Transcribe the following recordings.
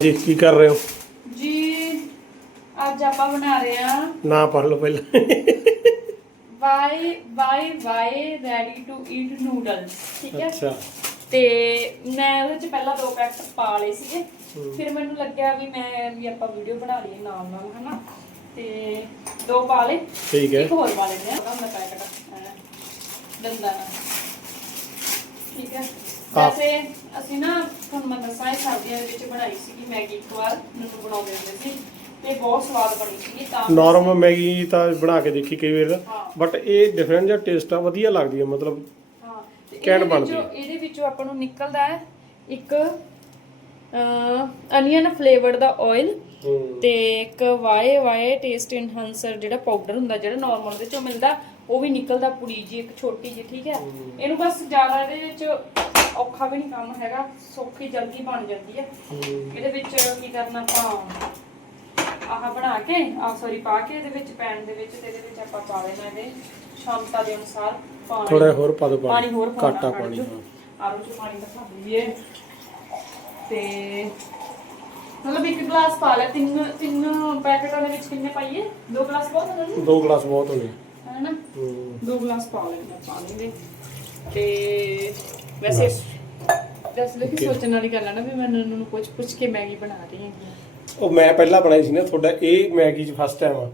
ਜੀ ਕੀ ਕਰ ਰਹੇ ਹੋ? ਜੀ ਅੱਜ ਆਪਾਂ ਬਣਾ ਰਹੇ ਹਾਂ। ਨਾ ਪੜ ਲਓ ਪਹਿਲਾਂ। Wai Wai Wai ready to eat noodles ਠੀਕ ਹੈ? ਅੱਛਾ। ਤੇ ਮੈਂ ਉਹਦੇ ਚ ਪਹਿਲਾਂ ਦੋ ਪੈਕਟ ਪਾ ਲਏ ਸੀਗੇ। ਫਿਰ ਮੈਨੂੰ ਲੱਗਿਆ ਵੀ ਮੈਂ ਵੀ ਆਪਾਂ ਵੀਡੀਓ ਬਣਾ ਲਈਏ ਨਾਲ ਨਾਲ ਹਨਾ? ਤੇ ਦੋ ਪਾ ਲਏ। ਠੀਕ ਹੈ। ਇੱਕ ਹੋਰ ਪਾ ਲੈਂਦੇ ਆ ਉਹਦਾ ਪੈਕਟ ਦੰਦਾਂ ਨਾਲ। ਠੀਕ ਹੈ? ਵੈਸੇ ਅਸੀਂ ਨਾ ਤੁਹਾਨੂੰ ਮੈਂ ਦੱਸਾਂ ਇਹ ਸਰਦੀਆਂ ਦੇ ਵਿੱਚ ਬਣਾਈ ਸੀਗੀ ਮੈਗੀ ਇੱਕ ਵਾਰ ਮੈਨੂੰ ਬਣਾਉਂਦੇ ਹੁੰਦੇ ਸੀ। ਤੇ ਬਹੁਤ ਸਵਾਦ ਬਣੀ ਸੀਗੀ ਤਾਂ ਨਾਰਮਲ ਮੈਗੀ ਤਾਂ ਬਣਾ ਕੇ ਦੇਖੀ ਕਈ ਵਾਰ। ਹਾਂ। ਬਟ ਇਹ ਡਿਫਰੈਂਟ ਜਿਹਾ ਟੇਸਟ ਆ ਵਧੀਆ ਲੱਗਦੀ ਹੈ ਮਤਲਬ ਹਾਂ ਤੇ ਕੈਂਟ ਇਹਦੇ ਬਣਦੀ ਵਿੱਚੋਂ ਇਹਦੇ ਵਿੱਚੋਂ ਆਪਾਂ ਨੂੰ ਨਿਕਲਦਾ ਹੈ ਇੱਕ ਅਨੀਅਨ ਫਲੇਵਰਡ ਦਾ ਆਇਲ ਤੇ ਇੱਕ ਵਾਏ ਵਾਏ ਟੇਸਟ ਇਨਹਾਂਸਰ ਜਿਹੜਾ ਪਾਊਡਰ ਹੁੰਦਾ ਜਿਹੜਾ ਨਾਰਮਲ ਦੇ ਚੋਂ ਮਿਲਦਾ ਉਹ ਵੀ ਨਿਕਲਦਾ ਪੁੜੀ ਜੀ ਇੱਕ ਛੋਟੀ ਜੀ ਠੀਕ ਹੈ? ਇਹਨੂੰ ਬਸ ਜ਼ਿਆਦਾ ਇਹਦੇ ਵਿੱਚ ਔਖਾ ਵੀ ਨਹੀਂ ਕੰਮ ਹੈਗਾ ਸੌਖੀ ਜਲਦੀ ਬਣ ਜਾਂਦੀ ਹੈ। ਇਹਦੇ ਵਿੱਚ ਕੀ ਕਰਨਾ ਆਪਾਂ ਆਹ ਬਣਾ ਕੇ ਆਹ ਸੌਰੀ ਪਾ ਕੇ ਇਹਦੇ ਵਿੱਚ ਪੈਨ ਦੇ ਵਿੱਚ ਤੇ ਇਹਦੇ ਵਿੱਚ ਆਪਾਂ ਪਾ ਦੇਣਾ ਇਹਦੇ ਸ਼ਾਂਤਾ ਦੇ ਅਨੁਸਾਰ ਪਾਣੀ। ਥੋੜਾ ਹੋਰ ਪਾ ਦਿਓ ਪਾਣੀ ਹੋਰ ਪਾਉਣਾ ਘਾਟਾ ਪਾਣੀ। ਆਲੂ ਚ ਪਾਣੀ ਦਿਖਾ ਦਈਏ ਤੇ ਮਤਲਬ ਇੱਕ ਗਲਾਸ ਪਾ ਲਿਆ ਤਿੰਨ ਤਿੰਨ ਪੈਕਟਾਂ ਦੇ ਵਿੱਚ ਕਿੰਨੇ ਪਾਈਏ? ਦੋ ਗਲਾਸ ਬਹੁਤ ਹੋ ਜਾਣਗੇ? ਦੋ ਗਲਾਸ ਬਹੁਤ ਹੋਣੇ ਹੈ। ਨਾ। ਦੋ ਗਲਾਸ ਪਾ ਲੈਂਦੇ ਹਾਂ ਪਾਣੀ ਦੇ ਤੇ ਵੈਸੇ ਵੈਸੇ ਦੇਖੀ ਸੋਚਣ ਵਾਲੀ ਗੱਲ ਹੈ ਨਾ ਵੀ ਮੈਂ ਇਹਨਾਂ ਨੂੰ ਪੁੱਛ ਪੁੱਛ ਕੇ ਮੈਗੀ ਬਣਾ ਰਹੀ ਹਾਂ ਉਹ ਮੈਂ ਪਹਿਲਾਂ ਬਣਾਈ ਸੀ ਨਾ ਤੁਹਾਡਾ ਇਹ ਮੈਗੀ ਚ ਫਸਟ ਟਾਈਮ ਆ।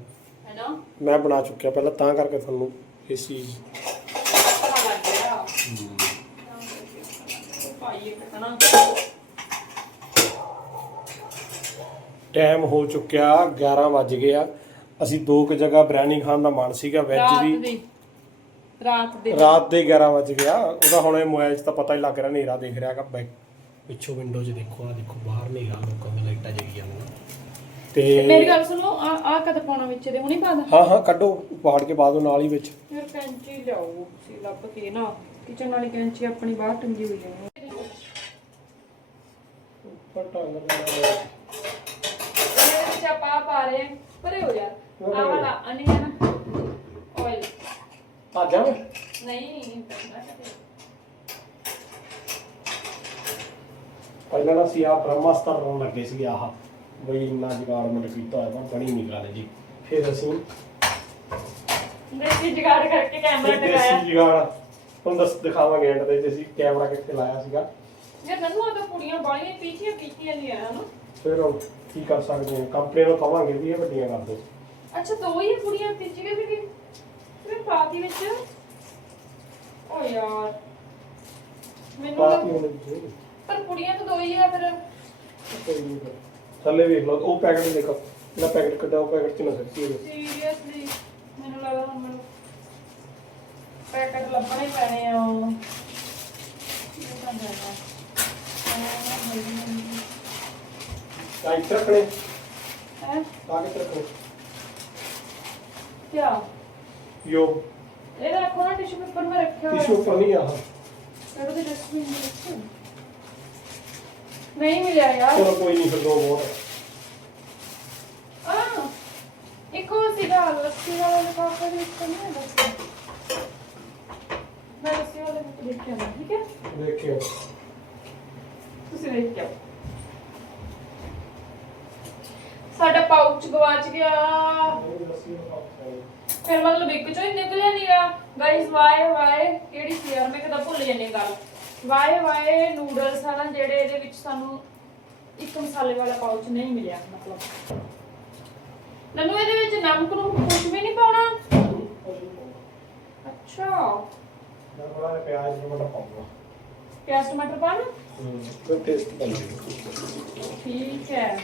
ਹੈ ਨਾ ਮੈਂ ਬਣਾ ਚੁੱਕਿਆ ਪਹਿਲਾਂ ਤਾਂ ਕਰਕੇ ਤੁਹਾਨੂੰ ਇਸ ਚੀਜ਼। ਪਤਾ ਲੱਗ ਗਿਆ। ਪਾਈਏ ਕਟਣਾ ਟਾਈਮ ਹੋ ਚੁੱਕਿਆ 11 ਵੱਜ ਗਏ ਆ। ਅਸੀਂ ਦੋ ਕੁ ਜਗ੍ਹਾ ਬਿਰਿਆਨੀ ਖਾਣ ਦਾ ਮਨ ਸੀਗਾ ਵੈਜ ਰਾਤ ਦੀ ਦੀ ਰਾਤ ਦੇ। ਰਾਤ ਦੇ 11 ਵੱਜ ਗਿਆ ਉਹਦਾ ਹੁਣ ਇਹ ਮੋਬਾਈਲ 'ਚ ਤਾਂ ਪਤਾ ਹੀ ਲੱਗ ਰਿਹਾ ਹਨੇਰਾ ਦੇਖ ਰਿਹਾ ਹੈਗਾ। ਬੈਕ ਪਿੱਛੋਂ ਵਿੰਡੋ 'ਚ ਦੇਖੋ ਆ ਦੇਖੋ ਬਾਹਰ ਹਨੇਰਾ ਲੋਕਾਂ ਦੇ ਲਾਈਟਾਂ ਜਗੀਆਂ ਮੇਰੀ ਤੇ ਗੱਲ ਸੁਣੋ ਆ ਆ ਕਦ ਪਾਉਣਾ ਵਿੱਚ ਦੇ ਹੁਣੀ ਪਾ ਦਾਂ ਹਾਂ ਹਾਂ ਕੱਢੋ ਪਾੜ ਕੇ ਪਾ ਦਿਓ ਨਾਲ ਹੀ ਵਿੱਚ। ਫਿਰ ਕੈਂਚੀ ਲਿਆਓ ਸੀ ਲੱਭ ਕੇ ਨਾ। ਕਿਚਨ ਵਾਲੀ ਕੈਂਚੀ ਆਪਣੀ ਬਾਹਰ ਟੰਗੀ ਹੋਈ ਹੈ। ਉੱਪਰ ਟੰਗ ਦੇਣਾ ਇਹਦੇ ਵਿੱਚ ਆਪਾਂ ਆਹ ਪਾ ਰਹੇ ਹਾਂ। ਪਰੇ ਹੋ ਯਾਰ। ਆ ਵਾਲਾ ਅਨੀਅਨ ਆਇਲ ਆ ਜਾਵੇ? ਨਹੀਂ ਕਰਨਾ ਕਦੇ। ਪਹਿਲਾਂ ਨਾ ਅਸੀਂ ਆ ਬ੍ਰਹਮਾਸਤਰ ਰੋਣ ਲੱਗੇ ਸੀ ਆਹ। ਬਈ ਇੰਨਾ ਜਗਾੜਮੈਂਟ ਕੀਤਾ ਹੋਇਆ ਪਰ ਬਣੀ ਨਹੀਂ ਗੱਲ ਜੀ। ਫਿਰ ਅਸੀਂ ਦੇਸੀ ਜੁਗਾੜ ਕਰਕੇ ਕੈਮਰਾ ਟਕਾਇਆ। ਦੇਸੀ ਜਗਾੜ। ਤੁਹਾਨੂੰ ਦੱਸ ਦਿਖਾਵਾਂਗੇ ਐਂਡ ਤੇ ਅਸੀਂ ਕੈਮਰਾ ਕਿੱਥੇ ਲਾਇਆ ਸੀਗਾ। ਯਾਰ ਨੰਨੂ ਆ ਤਾਂ ਕੁੜੀਆਂ ਬਾਲੀਆਂ ਪੀਛੇ ਪੀਛੇ ਨਹੀਂ ਆਇਆ ਨਾ ਫਿਰ ਕੀ ਕਰ ਸਕਦੇ ਹਾਂ? ਕੰਪਨੀ ਨੂੰ ਕਹਾਂਗੇ ਵੀ ਇਹ ਵੱਡੀਆਂ ਕਰ ਦਿਓ ਅੱਛਾ ਦੋ ਹੀ ਕੁੜੀਆਂ ਪੀਛੇ ਗਏ ਵੀ ਫਿਰ ਪਾਤੀ ਵਿੱਚ? ਓ ਯਾਰ। ਮੈਨੂੰ ਲੱਗ- ਪਰ ਕੁੜੀਆਂ ਤਾਂ ਦੋ ਹੀ ਆ ਫਿਰ। ਕੋਈ ਨਹੀਂ ਫਿਰ। ਥੱਲੇ ਵੇਖ ਲਓ ਉਹ ਪੈਕਟ ਦੇਖੋ। ਜਿਹੜਾ ਪੈਕਟ ਕੱਢਿਆ ਉਹ ਪੈਕਟ ਚ ਨਾ ਸੱਚੀ ਹੋਵੇ ਸੀਰੀਅਸਲੀ ਮੈਨੂੰ ਲੱਗਦਾ ਹੁਣ ਮੈਨੂੰ ਪੈਕਟ ਲੱਭਣੇ ਪੈਣੇ ਆ ਇਹ ਤਾਂ ਹੈਗਾ ਇੱਥੇ ਰੱਖਣੇ। ਹੈ? ਕਿੱਥੇ ਰੱਖਣੇ ਕਿਆ? ਯੋ। ਇਹ ਰੱਖੋ ਨਾ ਟਿਸ਼ੂ ਪੇਪਰ ਮੈਂ ਰੱਖਿਆ ਹੋਇਆ। ਟਿਸ਼ੂ ਉੱਪਰ ਨਹੀਂ ਆਹ ਫਿਰ ਉਹਦੇ ਡਸਟਬਿਨ ਵਿੱਚ ਰੱਖੋ। ਨਹੀਂ ਮਿਲਿਆ ਯਾਰ। ਚਲੋ ਕੋਈ ਨਹੀਂ ਫਿਰ ਦੋ ਬਹੁਤ ਆ ਇੱਕ ਉਹ ਸੀਗਾ ਲੱਸੀ ਵਾਲਾ ਲਿਫਾਫਾ ਦੇ ਵਿੱਚ ਨਹੀਂ ਹੈ ਲੱਸੀ ਮੈਂ ਲੱਸੀ ਵਾਲੇ ਵਿੱਚ ਦੇਖਿਆ ਨਾ ਠੀਕ ਹੈ? ਦੇਖਿਓ। ਤੁਸੀਂ ਦੇਖ ਕੇ ਆਓ ਸਾਡਾ ਗਵਾਚ ਗਿਆ। ਫਿਰ ਮਤਲਬ ਇੱਕ ਚੋਂ ਹੀ ਨਿਕਲਿਆ ਨਹੀਂਗਾ ਗਾਇਸ ਵਾਏ ਵਾਏ ਕਿਹੜੀ ਸੀ ਯਾਰ ਮੈਂ ਕਦਾ ਭੁੱਲ ਜਾਂਦੀ ਗੱਲ। ਵਾਏ ਵਾਏ ਨੂਡਲਸ ਹਨ ਜਿਹੜੇ ਇਹਦੇ ਵਿੱਚ ਸਾਨੂੰ ਇੱਕ ਮਸਾਲੇ ਵਾਲਾ ਪਾਊਚ ਨਹੀਂ ਮਿਲਿਆ ਮਤਲਬ। ਨਨੂ ਇਹਦੇ ਵਿੱਚ ਨਮਕ ਨੂੰ ਕੁਝ ਵੀ ਨਹੀਂ ਪਾਉਣਾ। ਅੱਛਾ। ਮੈਂ ਥੋੜਾ ਜਿਹਾ ਪਿਆਜ਼ ਟਮਾਟਰ ਪਾਉਂਗਾ ਪਿਆਜ਼ ਟਮਾਟਰ ਪਾਣਾ ਹੂੰ ਫਿਰ ਟੇਸਟ ਬਣ ਠੀਕ ਹੈ।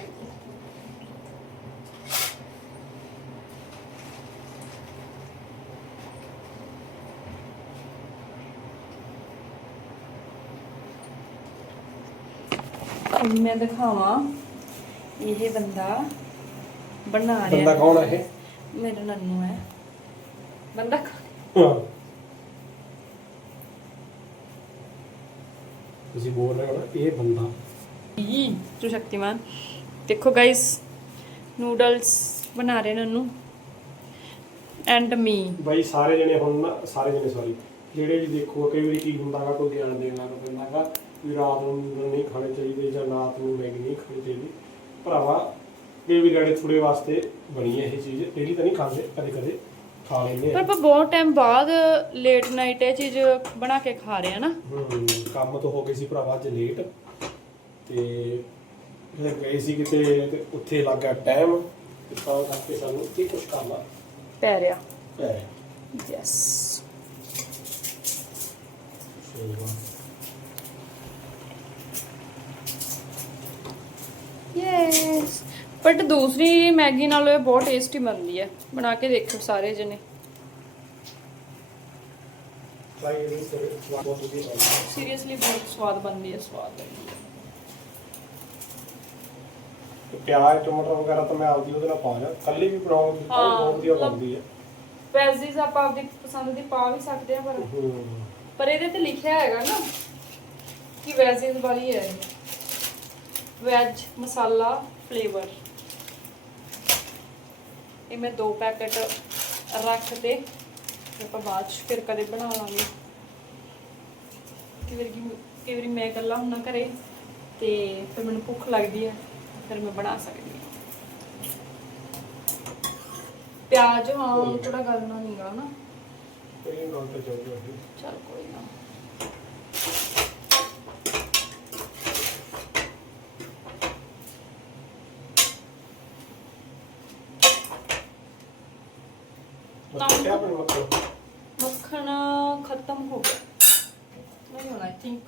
ਅੱਜ ਮੈਂ ਦਿਖਾਵਾਂ। ਇਹ ਬੰਦਾ ਬਣਾ ਰਿਹਾ। ਬੰਦਾ ਕੌਣ ਹੈ ਇਹ? ਮੇਰਾ ਨੰਨੂ ਹੈ। ਬੰਦਾ ਤੁਸੀਂ ਬੋਲ ਰਹੇ ਹੋ ਇਹ ਬੰਦਾ। ਜੀ ਤੂੰ ਸ਼ਕਤੀਮਾਨ। ਦੇਖੋ ਗਾਇਸ ਨੂਡਲਸ ਬਣਾ ਰਹੇ ਨੰਨੂ ਐਂਡ ਮੀ ਬਾਈ ਸਾਰੇ ਜਣੇ ਹੁਣ ਨਾ ਸਾਰੇ ਜਣੇ ਸੌਰੀ ਜਿਹੜੇ ਵੀ ਦੇਖੋ ਕਈ ਵਾਰੀ ਕੀ ਹੁੰਦਾਗਾ ਕੋਈ ਧਿਆਨ ਦੇਣਾ ਪੈਂਦਾਗਾ ਵੀ ਰਾਤ ਨੂੰ ਨੂਡਲ ਨਹੀਂ ਖਾਣੇ ਚਾਹੀਦੇ ਜਾਂ ਰਾਤ ਨੂੰ ਮੈਗੀ ਨਹੀਂ ਖਾਣੀ ਚਾਹੀਦੀ। ਭਰਾਵਾ ਬੇਬੀ ਡੈਡੀ ਥੋੜੇ ਵਾਸਤੇ ਬਣੀ ਹੈ ਇਹ ਚੀਜ਼। ਡੇਲੀ ਤਾਂ ਨਹੀਂ ਖਾਂਦੇ ਕਦੇ ਕਦੇ ਖਾ ਲੈਂਦੇ ਪਰ ਆ ਆਪਾਂ ਬਹੁਤ ਟਾਈਮ ਬਾਅਦ ਲੇਟ ਨਾਈਟ ਇਹ ਚੀਜ਼ ਬਣਾ ਕੇ ਖਾ ਰਹੇ ਆ ਨਾ। ਹਮ, ਕੰਮ ਤੋਂ ਹੋ ਗਏ ਸੀ ਭਰਾਵਾ ਅੱਜ ਲੇਟ ਤੇ ਫਿਰ ਗਏ ਸੀ ਕਿਤੇ ਤੇ ਉੱਥੇ ਲੱਗ ਟਾਈਮ ਤੇ ਤਾਂ ਕਰਕੇ ਸਾਨੂੰ ਉੱਥੇ ਕੁਝ ਕਰਨਾ ਪੈ ਰਿਹਾ। ਪੈ ਯੈਸ ਯੈਸ ਬਟ ਦੂਸਰੀ ਮੈਗੀ ਨਾਲੋਂ ਇਹ ਬਹੁਤ ਟੇਸਟੀ ਬਣਦੀ ਹੈ। ਬਣਾ ਕੇ ਦੇਖੋ ਸਾਰੇ ਜਣੇ। ਸੀਰੀਅਸਲੀ ਬਹੁਤ ਸਵਾਦ ਬਣਦੀ ਹੈ ਸਵਾਦ ਪਿਆਜ਼ ਟਮਾਟਰ ਵਗੈਰਾ ਤਾਂ ਮੈਂ ਆਪਦੀ ਉਹਦੇ ਨਾਲ ਪਾ ਲਿਆ। ਕੱਲੀ ਵੀ ਹਾਂ, ਬਹੁਤ ਵਧੀਆ ਬਣਦੀ ਹੈ। ਵੈਜੀਸ ਆਪਾਂ ਆਪਦੀ ਪਸੰਦ ਦੀ ਪਾ ਵੀ ਸਕਦੇ ਆ ਪਰ ਪਰ ਇਹਦੇ ਤੇ ਲਿਖਿਆ ਹੈਗਾ ਨਾ ਕਿ ਵੈਜੀਸ ਵਾਲੀ ਹੈ ਵੈਜ ਮਸਾਲਾ ਫਲੇਵਰ ਇਹ ਮੈਂ ਦੋ ਪੈਕੇਟ ਰੱਖ ਤੇ ਆਪਾਂ ਬਾਅਦ ਚ ਫਿਰ ਕਦੇ ਬਣਾ ਲਾਂਗੇ। ਕਈ ਵਾਰੀ ਕਈ ਵਾਰੀ ਮੈਂ ਇਕੱਲਾ ਹੁੰਨਾ ਘਰੇ ਤੇ ਫਿਰ ਮੈਨੂੰ ਭੁੱਖ ਲੱਗਦੀ ਹੈ ਫਿਰ ਮੈਂ ਬਣਾ ਸਕਦੀ ਹਾਂ। ਪਿਆਜ਼ ਹਾਂ ਥੋੜਾ ਗਲਣਾ ਨਹੀਂਗਾ ਨਾ। ਇਹ ਗੱਲ ਤੇ ਚਲ ਕੋਈ ਨਾ। ਕਿਆ ਬਣ ਮੱਖਣ ਮੱਖਣ ਖਤਮ ਹੋ ਗਿਆ ਨਹੀਂ ਹੋਣਾ ਆਈ ਥਿੰਕ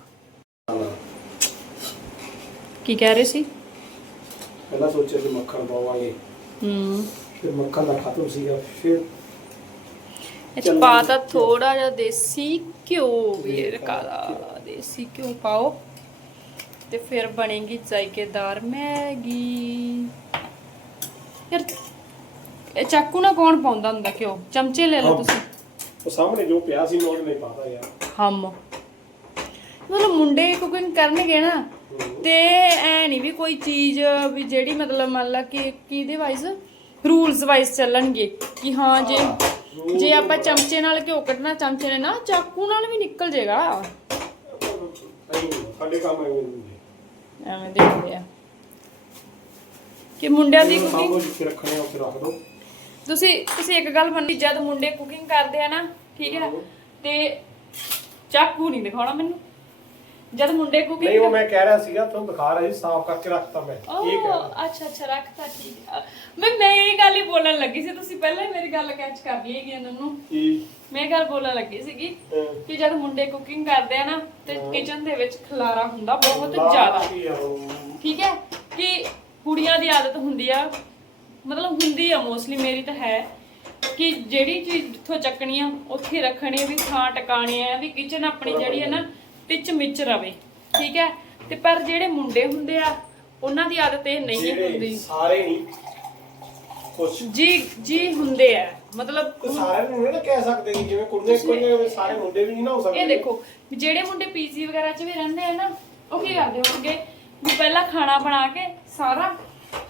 ਕੀ ਕਹਿ ਰਹੇ ਸੀ ਪਹਿਲਾਂ ਸੋਚਿਆ ਸੀ ਮੱਖਣ ਪਾਵਾਂਗੇ ਹੂੰ ਫਿਰ ਮੱਖਣ ਦਾ ਖਤਮ ਸੀਗਾ ਫਿਰ ਇਹ ਚ ਪਾਤਾ। ਥੋੜਾ ਜਿਹਾ ਦੇਸੀ ਘਿਓ ਵੀਰ ਕਾਲਾ ਦੇਸੀ ਘਿਓ ਪਾਓ ਤੇ ਫਿਰ ਬਣੇਗੀ ਜ਼ਾਇਕੇਦਾਰ ਮੈਗੀ। ਯਾਰ ਇਹ ਚਾਕੂ ਨਾਲ ਕੌਣ ਪਾਉਂਦਾ ਹੁੰਦਾ ਘਿਓ? ਚਮਚੇ ਲੈ ਲਓ। ਤੁਸੀਂ। ਉਹ ਸਾਹਮਣੇ ਜੋ ਪਿਆ ਸੀ ਨੋਟ ਨਹੀਂ ਪਾਤਾ ਯਾਰ। ਹਮ। ਮਤਲਬ ਮੁੰਡੇ ਕੁਕਿੰਗ ਕਰਨਗੇ ਨਾ। ਤੇ ਐ ਨਹੀਂ ਵੀ ਕੋਈ ਚੀਜ਼ ਵੀ ਜਿਹੜੀ ਮਤਲਬ ਮੰਨ ਲਾ ਕਿ ਕਿਹਦੇ ਵਾਈਜ਼? ਰੂਲਸ ਵਾਈਜ਼ ਚੱਲਣਗੇ ਕਿ ਹਾਂ ਜੇ ਜੇ ਆਪਾਂ ਚਮਚੇ ਨਾਲ ਘਿਓ ਕੱਢਣਾ ਚਮਚੇ ਨੇ ਨਾ ਚਾਕੂ ਨਾਲ ਵੀ ਨਿਕਲ ਨਹੀਂ ਸਾਡੇ ਕੰਮ ਐਵੇਂ ਐਵੇਂ ਦੇ ਹੁੰਦੇ ਆ। ਕਿ ਮੁੰਡਿਆਂ ਦੀ ਕੁਕਿੰਗ ਰੱਖਣੇ ਆ ਉੱਥੇ ਰੱਖ ਦੋ। ਤੁਸੀਂ ਤੁਸੀਂ ਇੱਕ ਗੱਲ ਮੰਨੀ ਜਦ ਮੁੰਡੇ ਕੁਕਿੰਗ ਕਰਦੇ ਆ ਨਾ ਠੀਕ ਹੈ ਤੇ ਚਾਕੂ ਨਹੀਂ ਦਿਖਾਉਣਾ ਮੈਨੂੰ। ਜਦ ਮੁੰਡੇ ਨਹੀਂ ਉਹ ਕੁਕਿੰਗ ਮੈਂ ਕਹਿ ਰਿਹਾ ਸੀਗਾ ਤੁਹਾਨੂੰ ਦਿਖਾ ਰਿਹਾ ਸੀ ਸਾਫ਼ ਕਰਕੇ ਰੱਖਤਾ ਮੈਂ। ਇਹ ਕਹਿ ਰਿਹਾ ਅੱਛਾ ਅੱਛਾ ਰੱਖਤਾ ਠੀਕ ਆ। ਮੈਂ ਮੈਂ ਇਹ ਗੱਲ ਹੀ ਬੋਲਣ ਲੱਗੀ ਸੀ ਤੁਸੀਂ ਪਹਿਲਾਂ ਹੀ ਮੇਰੀ ਗੱਲ ਕੈਚ ਕਰ ਲਈ ਹੈਗੀ ਇਹਨਾਂ ਨੂੰ। ਕੀ? ਮੈਂ ਇਹ ਗੱਲ ਬੋਲਣ ਲੱਗੀ ਸੀਗੀ ਅਹ, ਕਿ ਜਦ ਮੁੰਡੇ ਕੁਕਿੰਗ ਕਰਦੇ ਆ ਨਾ ਤੇ। ਕਿਚਨ ਦੇ ਵਿੱਚ ਖਲਾਰਾ ਹੁੰਦਾ ਬਹੁਤ ਲਾ ਜ਼ਿਆਦਾ। ਕੀ ਆ ਉਹ, ਠੀਕ ਹੈ ਕਿ ਕੁੜੀਆਂ ਦੀ ਆਦਤ ਹੁੰਦੀ ਆ ਮਤਲਬ ਹੁੰਦੀ ਆ ਮੋਸਟਲੀ ਮੇਰੀ ਤਾਂ ਹੈ ਕਿ ਜਿਹੜੀ ਚੀਜ਼ ਜਿੱਥੋਂ ਚੱਕਣੀ ਆ ਉੱਥੇ ਰੱਖਣੀ ਆ ਵੀ ਥਾਂ ਟਿਕਾਣੀ ਆ ਵੀ ਕਿਚਨ ਆਪਣੀ ਜਿਹੜੀ ਹੈ ਨਾ ਟਿਚ ਮਿਚ ਰਵੇ ਠੀਕ ਹੈ ਤੇ ਪਰ ਜਿਹੜੇ ਮੁੰਡੇ ਹੁੰਦੇ ਆ ਉਹਨਾਂ ਦੀ ਆਦਤ ਇਹ ਨਹੀਂ ਹੁੰਦੀ। ਸਾਰੇ ਨਹੀਂ ਜੀ ਜੀ ਹੁੰਦੇ ਆ ਮਤਲਬ ਤੇ ਸਾਰਿਆਂ ਨੂੰ ਨਹੀਂ ਨਾ ਕਹਿ ਸਕਦੇ ਕਿ ਜਿਵੇਂ ਕੁੜੀਆਂ ਇੱਕੋ ਜਿਹੀਆਂ ਸਾਰੇ ਮੁੰਡੇ ਵੀ ਨਹੀਂ ਨਾ ਹੋ ਸਕਦੇ। ਇਹ ਦੇਖੋ ਜਿਹੜੇ ਮੁੰਡੇ ਪੀਜੀ ਵਗੈਰਾ 'ਚ ਵੀ ਰਹਿੰਦੇ ਆ ਨਾ ਉਹ ਕੀ ਕਰਦੇ ਹੋਣਗੇ? ਵੀ ਪਹਿਲਾਂ ਖਾਣਾ ਬਣਾ ਕੇ ਸਾਰਾ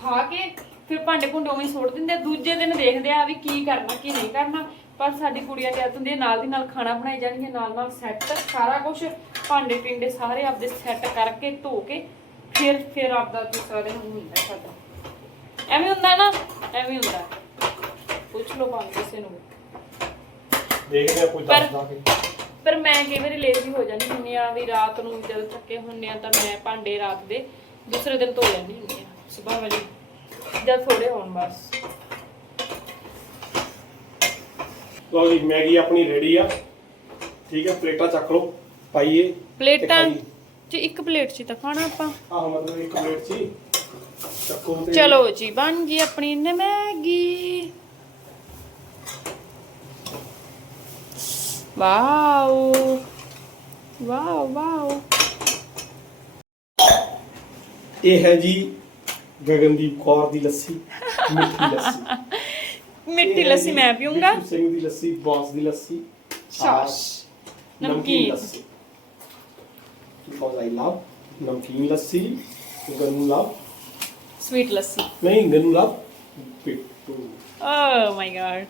ਖਾ ਕੇ ਫਿਰ ਭਾਂਡੇ ਭੁੰਡੇ ਉਵੇਂ ਸੁੱਟ ਦਿੰਦੇ ਆ। ਦੂਜੇ ਦਿਨ ਦੇਖਦੇ ਆ ਵੀ ਕੀ ਕਰਨਾ ਕੀ ਨਹੀਂ ਕਰਨਾ। ਪਰ ਸਾਡੀ ਕੁੜੀਆਂ ਦੀ ਆਦਤ ਹੁੰਦੀ ਹੈ ਨਾਲ ਦੀ ਨਾਲ ਖਾਣਾ ਬਣਾਈ ਜਾਣਗੇ ਨਾਲ ਨਾਲ ਸੈੱਟ ਸਾਰਾ ਕੁਝ ਭਾਂਡੇ ਟਿੰਡੇ ਸਾਰੇ ਆਪਦੇ ਸੈੱਟ ਕਰਕੇ ਧੋ ਕੇ ਫਿਰ ਫਿਰ ਆਪਦਾ ਦੂਸਰਾ ਦਿਨ ਹੁੰਦਾ ਸਾਡਾ। ਐਵੇਂ ਹੁੰਦਾ ਨਾ ਐਵੇਂ ਹੁੰਦਾ। ਪੁੱਛ ਲਓ ਭਾਵੇਂ ਕਿਸੇ ਨੂੰ। ਦੇਖਦੇ ਆ ਕੋਈ ਦੱਸਦਾ ਕਿ। ਪਰ ਮੈਂ ਕਈ ਵਾਰੀ ਲੇਜ਼ੀ ਹੋ ਜਾਂਦੀ ਹੁੰਦੀ ਆ ਵੀ ਰਾਤ ਨੂੰ ਜਦੋਂ ਥੱਕੇ ਹੁੰਨੇ ਆ ਤਾਂ ਮੈਂ ਭਾਂਡੇ ਰਾਤ ਦੇ ਦੂਸਰੇ ਦਿਨ ਧੋ ਲੈਂਦੀ ਹੁੰਦੀ ਆ ਸਵੇਰ ਵਾਲੀ। ਜਦ ਥੋੜੇ ਹੋਣ ਬਸ। ਲਓ ਜੀ ਮੈਗੀ ਆਪਣੀ ਰੈਡੀ ਆ। ਠੀਕ ਹੈ ਪਲੇਟਾਂ ਚੱਕ ਲਓ ਪਾਈਏ ਪਲੇਟਾਂ। ਚ ਇੱਕ ਪਲੇਟ 'ਚ ਤਾਂ ਖਾਣਾ ਆਪਾਂ। ਆਹ ਮਤਲਬ ਇੱਕ ਪਲੇਟ ਚੱਕੋ ਤੇ ਚਲੋ ਜੀ ਬਣ ਗਈ ਆਪਣੀ ਨੇ ਮੈਗੀ। Wow wow wow. ਇਹ ਹੈ ਜੀ ਗਗਨਦੀਪ ਕੌਰ ਦੀ ਲੱਸੀ ਮਿੱਠੀ ਲੱਸੀ। ਮਿੱਠੀ ਹੈ ਲੱਸੀ ਮੈਂ ਬਿੱਟੂ ਸਿੰਘ ਦੀ ਲੱਸੀ ਬੌਸ ਦੀ ਲੱਸੀ ਛਾਛ ਨਮਕੀਨ। ਲੱਸੀ। I love ਨਮਕੀਨ ਲੱਸੀ ਗਨੂ ਲਵ। ਸਵੀਟ ਲੱਸੀ। ਨਹੀਂ ਗਨੂ love Bittu. Oh my god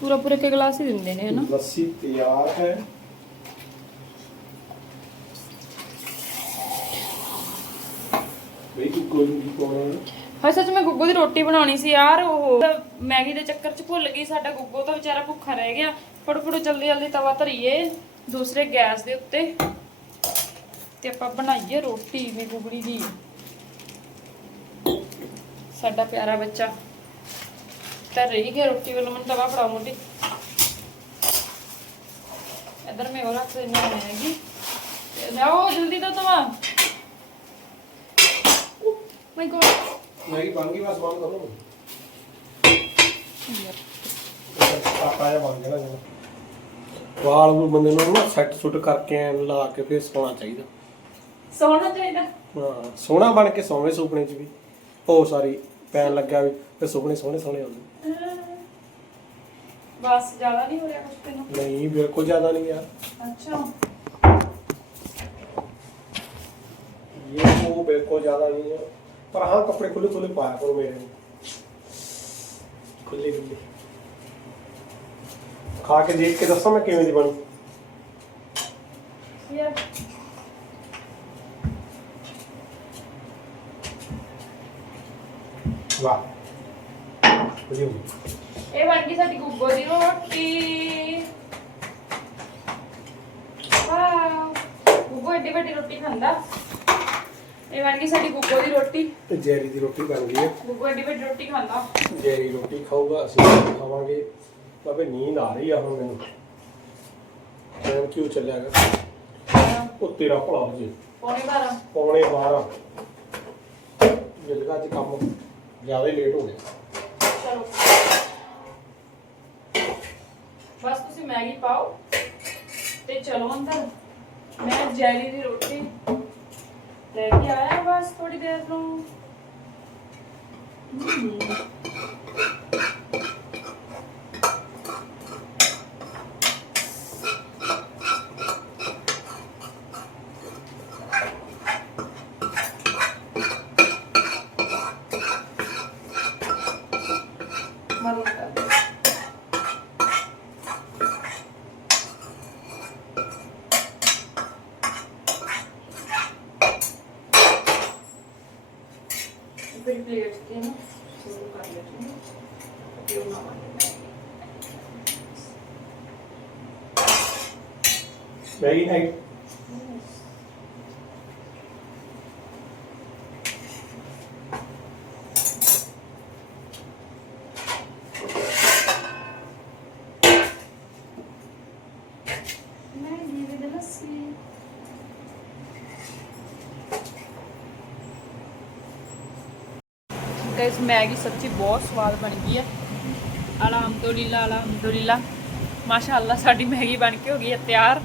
ਪੂਰਾ ਪੂਰਾ ਕੇ ਗਲਾਸ ਹੀ ਦਿੰਦੇ ਨੇ ਹਨਾ ਲੱਸੀ ਤਿਆਰ ਹੈ ਬਈ ਤੂੰ ਕੋਈ ਨਹੀਂ ਹਾਂ ਸੱਚ ਮੈਂ ਗੁੱਗੂ ਦੀ ਰੋਟੀ ਬਣਾਉਣੀ ਸੀ ਯਾਰ, ਉਹ ਮੈਗੀ ਦੇ ਚੱਕਰ 'ਚ ਭੁੱਲ ਗਈ, ਸਾਡਾ ਗੁੱਗੂ ਤਾਂ ਵਿਚਾਰਾ ਭੁੱਖਾ ਰਹਿ ਗਿਆ। ਫਟਾਫਟ ਜਲਦੀ ਜਲਦੀ ਤਵਾ ਧਰੀਏ ਦੂਸਰੇ ਗੈਸ ਦੇ ਉੱਤੇ। ਤੇ ਆਪਾਂ ਬਣਾਈਏ ਰੋਟੀ ਮੇ ਗੁਗੜੀ ਦੀ। ਸਾਡਾ ਪਿਆਰਾ ਬੱਚਾ। ਤਾਂ ਰਹੀ ਗਿਆ ਰੋਟੀ ਵੱਲੋਂ, ਮੈਨੂੰ ਤਵਾ ਫੜਾਓ ਮੋਟੀ। ਇਧਰ ਮੈਂ ਉਹ ਰੱਖ ਦਿੰਦੀ ਹਾਂ ਮੈਗੀ। ਜਲਦੀ ਤੋਂ ਤਵਾ। ਮਾਈ ਗੋਡ ਮੈਗੀ ਬਣ ਗਈ ਬਸ ਬੰਦ ਕਰੋ ਪਾਪਾ ਜਾਂ ਬਣ ਜਾਣਾ ਜਦੋਂ ਵਾਲ ਨੂੰ ਬੰਦੇ ਨੂੰ ਨਾ ਸੈੱਟ ਸੁੱਟ ਕਰਕੇ ਐਨ ਲਾ ਕੇ ਫਿਰ ਸੌਣਾ ਚਾਹੀਦਾ। ਸੋਹਣਾ ਚਾਹੀਦਾ ਹਾਂ ਸੋਹਣਾ ਬਣ ਕੇ ਸੌਵੇਂ ਸੁਪਨੇ 'ਚ ਵੀ। ਉਹ ਸਾਰੀ ਪੈਣ ਲੱਗਾ ਵੀ ਤੇ ਸੁਪਨੇ ਸੋਹਣੇ ਸੋਹਣੇ ਆਉਂਦੇ। ਬਸ ਜ਼ਿਆਦਾ ਨਹੀਂ ਹੋ ਰਿਹਾ ਕੁਝ ਤੈਨੂੰ? ਨਹੀਂ ਬਿਲਕੁਲ ਜ਼ਿਆਦਾ ਨਹੀਂ ਯਾਰ। ਅੱਛਾ। ਇਹ ਉਹ ਬਿਲਕੁਲ ਜ਼ਿਆਦਾ ਨਹੀਂ ਹੈ। ਪਰ ਹਾਂ ਕੱਪੜੇ ਖੁੱਲੇ ਖੁੱਲੇ ਪਾਇਆ ਕਰੋ ਮੇਰੇ ਨੂੰ ਖੁੱਲੇ ਖਾ ਕੇ ਦੇਖ ਕੇ ਦੱਸਾਂ ਮੈਂ ਕਿਵੇਂ ਦੀ ਬਣੀ ਵਾਹ ਵਧੀਆ ਹੋਈ। ਇਹ ਬਣ ਗਈ ਸਾਡੀ ਗੁੱਗੋ ਦੀ ਰੋਟੀ ਵਾਓ ਗੁੱਗੋ ਏਡੀ ਵੱਡੀ ਰੋਟੀ ਖਾਂਦਾ ਇਹ ਬਣ ਗਈ ਸਾਡੀ ਗੁੱਗੋ ਦੀ ਰੋਟੀ। ਤੇ ਜੈਰੀ ਦੀ ਰੋਟੀ ਬਣ ਗਈ ਹੈ। ਗੁੱਗੋ ਏਡੀ ਵੱਡੀ ਰੋਟੀ ਖਾਂਦਾ। ਜੈਰੀ ਰੋਟੀ ਖਾਊਗਾ ਅਸੀਂ ਖਾਵਾਂਗੇ। ਬਾਬੇ ਨੀਂਦ ਆ ਰਹੀ ਆ ਹੁਣ ਮੈਨੂੰ। ਟਾਈਮ ਕਿਉਂ ਚੱਲਿਆਗਾ ਉਹ ਤੇਰਾ ਭਲਾ ਹੋ ਜੇ। ਪੌਣੇ 12 ਪੌਣੇ 12 ਜਿਲਗਾ ਚ ਕੰਮ। ਜ਼ਿਆਦਾ ਲੇਟ ਹੋ ਗਿਆ। ਚਲੋ। ਬਸ ਤੁਸੀਂ ਮੈਗੀ ਪਾਓ। ਤੇ ਚਲੋ ਅੰਦਰ। ਮੈਂ ਜੈਲੀ ਦੀ ਰੋਟੀ ਲੈ ਕੇ ਆਇਆ ਬਸ ਥੋੜੀ ਦੇਰ ਨੂੰ। ਫਿਰ ਪਲੇਟ ਤੇ ਨਾ ਸ਼ੁਰੂ ਕਰ ਲਿਆ ਜੀ ਤੇ ਉਹ ਨਾ ਮੈਗੀ ਗਾਇਸ ਮੈਗੀ ਸੱਚੀ ਬਹੁਤ ਸਵਾਦ ਬਣ ਗਈ ਹੈ ਅਲਹਮਦੁਲਿਲਾ ਅਲਹਮਦੁਲਿਲਾ। ਮਾਸ਼ਾਅੱਲਾ ਸਾਡੀ ਮੈਗੀ ਬਣ ਕੇ ਹੋ ਗਈ ਹੈ ਤਿਆਰ।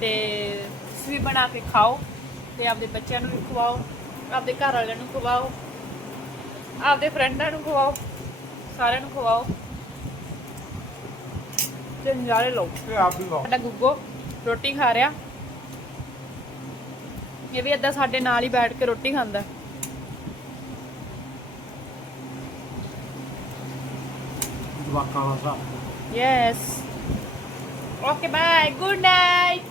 ਤੇ ਤੁਸੀਂ ਵੀ ਬਣਾ ਕੇ ਖਾਓ ਤੇ ਆਪਦੇ ਬੱਚਿਆਂ ਨੂੰ ਵੀ ਖਵਾਓ ਆਪਦੇ ਘਰ ਵਾਲਿਆਂ ਨੂੰ ਖਵਾਓ ਆਪਦੇ ਫਰੈਂਡਾਂ ਨੂੰ ਖਵਾਓ ਸਾਰਿਆਂ ਨੂੰ ਖਵਾਓ। ਤੇ ਨਜ਼ਾਰੇ ਲਓ। ਤੇ ਆਪ ਵੀ ਖਾਓ। ਸਾਡਾ ਗੁੱਗੋ ਰੋਟੀ ਖਾ ਰਿਹਾ। ਇਹ ਵੀ ਏਦਾਂ ਸਾਡੇ ਨਾਲ ਹੀ ਬੈਠ ਕੇ ਰੋਟੀ ਖਾਂਦਾ। Yes. Okay, bye. Good night.